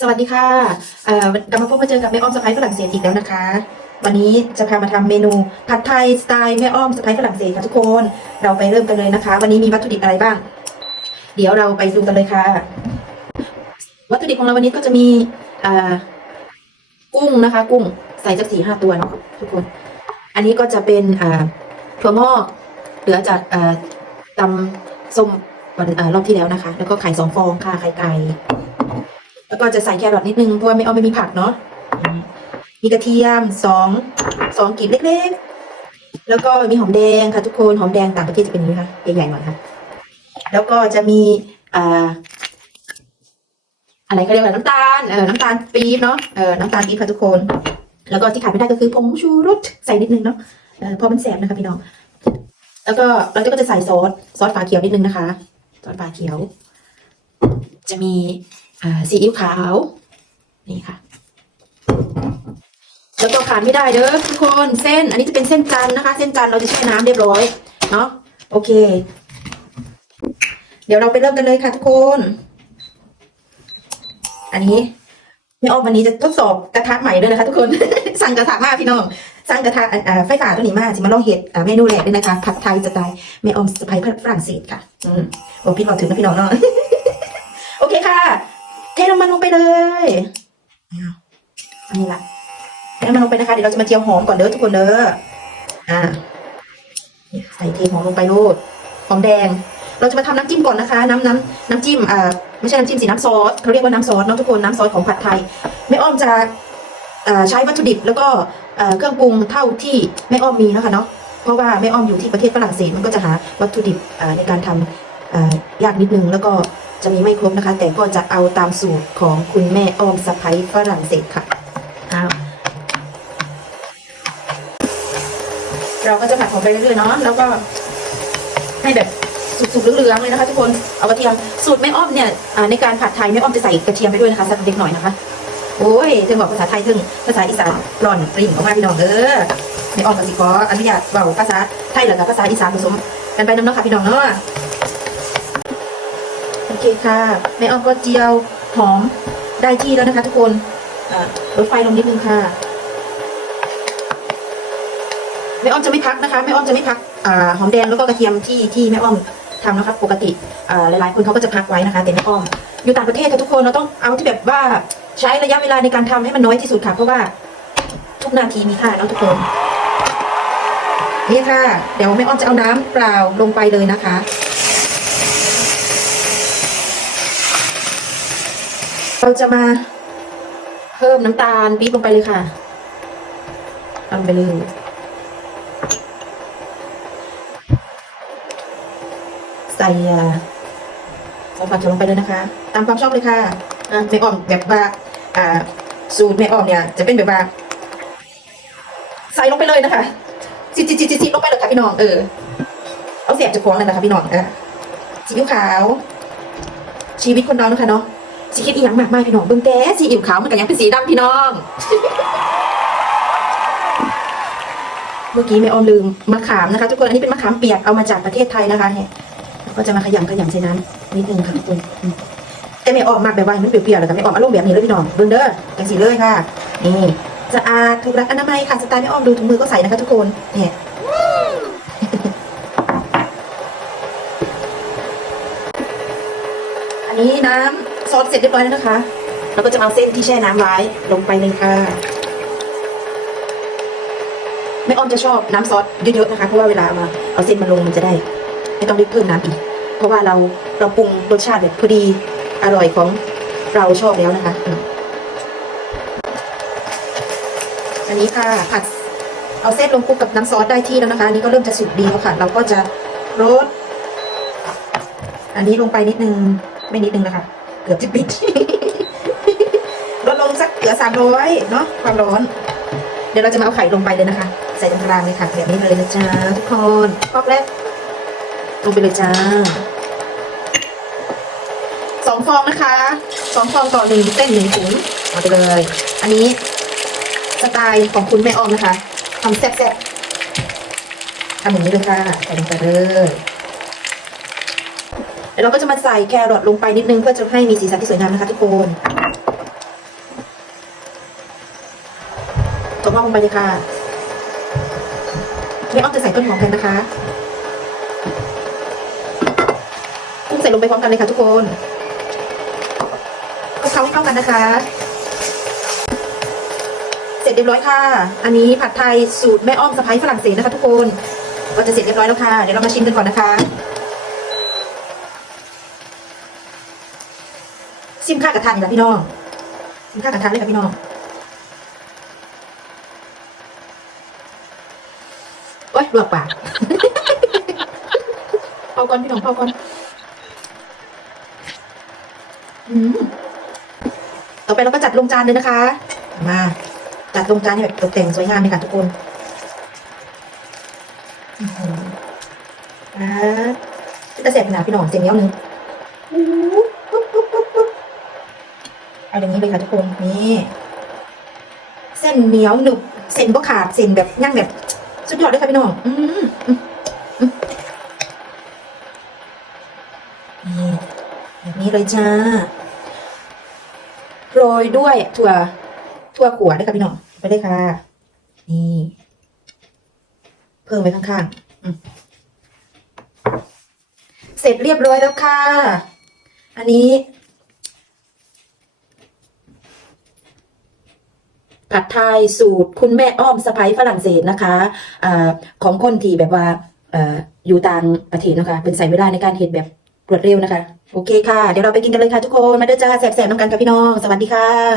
สวัสดีค่ะเอ่อกลับมาพบมาเจอกับแม่อ้อมสไปฝรั่งเศสอีกแล้วนะคะ วันนี้จะพามาทำเมนูผัดไทยสไตล์แม่อ้อมสไปฝรั่งเศสค่ะทุกคน เราไปเริ่มกันเลยนะคะ วันนี้มีวัตถุดิบอะไรบ้าง เดี๋ยวเราไปดูกันเลยค่ะ วัตถุดิบของเราวันนี้ก็จะมีอ่ากุ้งนะคะ กุ้งใส่จักสี่ห้าตัวเนาะทุกคน อันนี้ก็จะเป็นอ่าถั่วงอกเหลือจากอ่าตำส้มวันอ่ารอบที่แล้วนะคะ แล้วก็ไข่สองฟองค่ะไข่ไก่ แล้วก็จะใส่แครอทนิดนึงเพราะว่าไม่เอาไม่มีผักเนาะอืมมีกระเทียมสองสองกลีบเล็กๆ แล้วก็มีหอมแดงค่ะทุกคนหอมแดงต่างประเทศจะเป็นอย่างนี้ค่ะใหญ่ๆหน่อยค่ะ แล้วก็จะมีอ่าอะไรเขาเรียกว่าน้ำตาลเออน้ำตาลปี๊บเนาะเออน้ำตาลปี๊บค่ะทุกคน แล้วก็ที่ขาดไม่ได้ก็คือผงชูรสใส่นิดนึงเนาะเออเพราะมันแสบนะคะพี่น้องแล้วก็เราก็จะใส่ซอสซอสฝาเขียวนิดนึงนะคะซอสฝาเขียว จะมีอ่า ซีอิ๊วขาว นี่ค่ะ แล้วก็ขาดไม่ได้เด้อทุกคนเส้น อันนี้จะเป็นเส้นจันนะคะ เส้นจันเราจะแช่น้ำเรียบร้อยเนาะโอเค เดี๋ยวเราไปเริ่มกันเลยค่ะทุกคน อันนี้ไม่ออกวันนี้จะทดสอบกระทะใหม่ด้วยนะคะ ทุกคน สั่งกระทะมาพี่น้องสั่งกระทะไฟฟ้าตัวนี้มากสิมาลองเห็ดเมนูแรกด้วยนะคะ ผัดไทยสไตล์แม่ออมสไปซ์ฝรั่งเศสค่ะ อืมโอ้พี่บอกถึงนะพี่น้องเนาะโอเคค่ะ เทน้ำมันลงไปเลยอันนี้ละเทน้ำมันลงไปนะคะ เดี๋ยวเราจะมาเจียวหอมก่อนเด้อทุกคนเด้อ อ่า ใส่เทหอมลงไปโลดหอมแดง เราจะมาทำน้ำจิ้มก่อนนะคะ น้ำน้ำน้ำจิ้ม อ่า ไม่ใช่น้ำจิ้มสีน้ำซอสเขาเรียกว่าน้ำซอสเนาะทุกคน น้ำซอสของผัดไทย แม่อ้อมจะอ่าใช้วัตถุดิบแล้วก็อ่าเครื่องปรุงเท่าที่แม่อ้อมมีนะคะเนาะ เพราะว่าแม่อ้อมอยู่ที่ประเทศฝรั่งเศส มันก็จะหาวัตถุดิบอ่าในการทำอ่า ยากนิดนึงแล้วก็จะมีไม่ครบนะคะ แต่ก็จะเอาตามสูตรของคุณแม่อ้อมสะพ้ยฝรั่งเศสค่ะอ้าวเราก็จะผัดหอมไปเรื่อยๆเนาะแล้วก็ให้แบบสุกๆเหลืองๆเลยนะคะทุกคนเอากระเทียมสูตรแม่อ้อมเนี่ยอ่าในการผัดไทยแม่อ้อมจะใส่กระเทียมไปด้วยนะคะสักเล็กหน่อยนะคะโอ้ยถึงบอกภาษาไทยถึงภาษาอีสานปล่อนปริ่งออกมาพี่น้องเออแม่อ้อมกับสิขออนุญาตเบาภาษาไทยแล้วกับภาษาอีสานผสมกันไปน้ำเนาะค่ะพี่น้องเนาะโอเคค่ะแม่อ้อมก็เจียวหอมได้ที่แล้วนะคะ ทุกคนลดไฟลงนิดนึงค่ะแม่อ้อมจะไม่พักนะคะแม่อ้อมจะไม่พักอ่าหอมแดงแล้วก็กระเทียมที่ที่แม่อ้อมทำนะคะปกติหลายๆคนเขาก็จะพักไว้นะคะ แต่แม่อ้อมอยู่ต่างประเทศค่ะทุกคนเราต้องเอาที่แบบว่าใช้ระยะเวลาในการทำให้มันน้อยที่สุดค่ะเพราะว่าทุกนาทีมีค่าแล้วทุกคนนี่ค่ะ เดี๋ยวแม่อ้อมจะเอาน้ำเปล่าลงไปเลยนะคะ เราจะมาเพิ่มน้ำตาลปี๊บลงไปเลยค่ะเอาลงไปเลยใส่อ่าใส่ผักเขียวลงไปเลยนะคะ ตามความชอบเลยค่ะอะแม่อ้อมแบบว่าอ่าสูตรแม่อ้อมเนี่ย จะเป็นแบบว่าใส่ลงไปเลยนะคะจิบจิจิจิจิลงไปเลยค่ะพี่น้องเออเอาเสียบจะคล้องเลยนะคะพี่น้องอะซีอิ๊วขาว ชีวิตคนเรานะคะเนาะ สีคิดอีหยังมากมายพี่น้องเบิ่งแต่ซีอิ๊วขาวมันก็ยังเป็นสีดำพี่น้อง เมื่อกี้แม่อ้อมลืมมะขามนะคะ ทุกคนอันนี้เป็นมะขามเปียกเอามาจากประเทศไทยนะคะเนี่ยก็จะมาขยำขยำใส่น้ำนิดนึงค่ะทุกคนอืมแต่ไม่ออกมากแบบว่ามันเปรี้ยวๆแล้วก็ไม่ออกอารมณ์แบบนี้เลยพี่น้องเบิ่งเด้อจังสีเลยค่ะนี่สะอาดถูกรักอนามัยค่ะสไตล์ไม่ออกดูถุงมือก็ใส่นะคะทุกคนเนี่ย อันนี้น้ำ ซอสเสร็จเรียบร้อยแล้วนะคะแล้วก็จะเอาเส้นที่แช่น้ำไว้ลงไปเลยค่ะแม่อ้อมจะชอบน้ำซอสเยอะๆนะคะเพราะว่าเวลาเอามาเอาเส้นมาลงมันจะได้ ไม่ต้องรีบเพิ่มน้ำอีก เพราะว่าเราเราปรุงรสชาติแบบพอดีอร่อยของเราชอบแล้วนะคะ อันนี้ค่ะผัดเอาเส้นลงคลุกกับน้ำซอสได้ที่แล้วนะคะอันนี้ก็เริ่มจะสุกดีแล้วค่ะ เราก็จะรสอันนี้ลงไปนิดนึงไม่นิดนึงนะคะ เกือบจะปิด ลดลงสักเหลือสามร้อยเนาะความร้อน เดี๋ยวเราจะมาเอาไข่ลงไปเลยนะคะ ใส่ตรงกลางเลยค่ะแบบนี้เลยนะจ๊ะทุกคนรอบแรกลงไปเลยจ้าสองฟองนะคะสองฟองต่อหนึ่งเส้นหนึ่งถุงเอาไปเลย อันนี้สไตล์ของคุณแม่ออมนะคะทำแซ่บๆทำอย่างนี้เลยค่ะใส่ลงไปเลย เราก็จะมาใส่แครอทลงไปนิดนึงเพื่อจะให้มีสีสันที่สวยงามนะคะทุกคนจบลงไปเลยค่ะแม่อ้อมจะใส่ต้นหอมกันนะคะกุ้งใส่ลงไปพร้อมกันเลยค่ะทุกคนคลุกเคล้าใเข้ากันนะคะ เสร็จเรียบร้อยค่ะ อันนี้ผัดไทยสูตรแม่อ้อมสะพ้ายฝรั่งเศสนะคะทุกคน ก็จะเสร็จเรียบร้อยแล้วค่ะ เดี๋ยวเรามาชิมกันก่อนนะคะ ซิมค่ากระทะนี่แหละพี่น้อง ซิมค่ากระทะเลยค่ะพี่น้องโอ๊ยลวกปากเอาก่อนพี่น้องเอาก่อนอืมต่อไปเราก็จัดลงจานเลยนะคะ มาจัดลงจานให้แบบตกแต่งสวยงามเลยค่ะทุกคนอ่าจะเสร็จหนาพี่น้องเสียงเนี้วหนึงอู้หูปุ๊บปุ๊บปุ๊บปุ๊บ เอาอย่างนี้เลยค่ะทุกคนนี่เส้นเหนียวหนึบเส้นบ่ขาดเส้นแบบย่างแบบ สุดยอดเลยค่ะพี่น้องอืมนี่แบบนี้เลยจ้าโรยด้วยถั่วถั่วขัวด้วยค่ะพี่น้องไปเลยค่ะ นี่ เพิ่มไว้ข้างๆเสร็จเรียบร้อยแล้วค่ะ อันนี้ ผัดไทยสูตรคุณแม่อ้อมสะพ้ยฝรั่งเศสนะคะอะของคนที่แบบว่าออยู่ต่างประเทศนะคะ เป็นใส่เวลาในการเห็นแบบรวดเร็วนะคะ โอเคค่ะ เดี๋ยวเราไปกินกันเลยค่ะทุกคน มาเด้อจ้าแสบๆน้ำกันค่ะพี่น้อง สวัสดีค่ะ